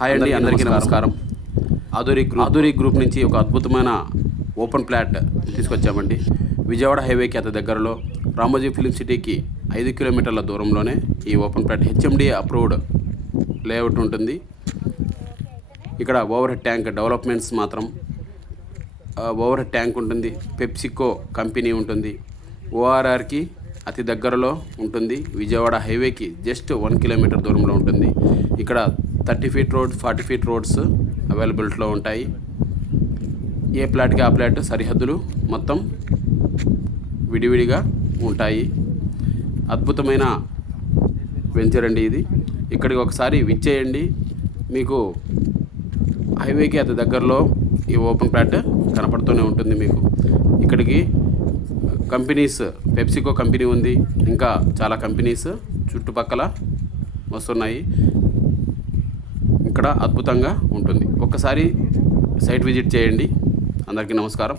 Hi అండి, అందరికీ నమస్కారం. ఆధురి గ్రూప్ నుంచి ఒక అద్భుతమైన ఓపెన్ ప్లాట్ తీసుకొచ్చామండి. విజయవాడ హైవేకి అతి దగ్గరలో రామోజీ ఫిలిం సిటీకి 5 కిలోమీటర్ల దూరంలోనే ఈ open plot HMD approved layout ఉంటుంది. ఇక్కడ ఓవర్ హెడ్ ట్యాంక్ డెవలప్మెంట్స్ మాత్రం ఓవర్ హెడ్ ట్యాంక్ ఉంటుంది. పెప్సికో కంపెనీ ఉంటుంది. ఓఆర్ఆర్కి అతి దగ్గరలో ఉంటుంది. విజయవాడ హైవేకి జస్ట్ 1 కిలోమీటర్ దూరంలో ఉంటుంది. ఇక్కడ 30 ఫీట్ రోడ్, 40 ఫీట్ రోడ్స్ అవైలబిలిటీలో ఉంటాయి. ఏ ప్లాట్కి ఆ ప్లాట్ సరిహద్దులు మొత్తం విడివిడిగా ఉంటాయి. అద్భుతమైన వెంచర్ అండి ఇది. ఇక్కడికి ఒకసారి విచ్చేయండి. మీకు హైవేకి అతి దగ్గరలో ఈ ఓపెన్ ప్లాట్ కనపడుతూనే ఉంటుంది. మీకు ఇక్కడికి కంపెనీస్, పెప్సికో కంపెనీ ఉంది, ఇంకా చాలా కంపెనీస్ చుట్టుపక్కల వస్తున్నాయి. ఇక్కడ అద్భుతంగా ఉంటుంది. ఒక్కసారి సైట్ విజిట్ చేయండి. అందరికీ నమస్కారం.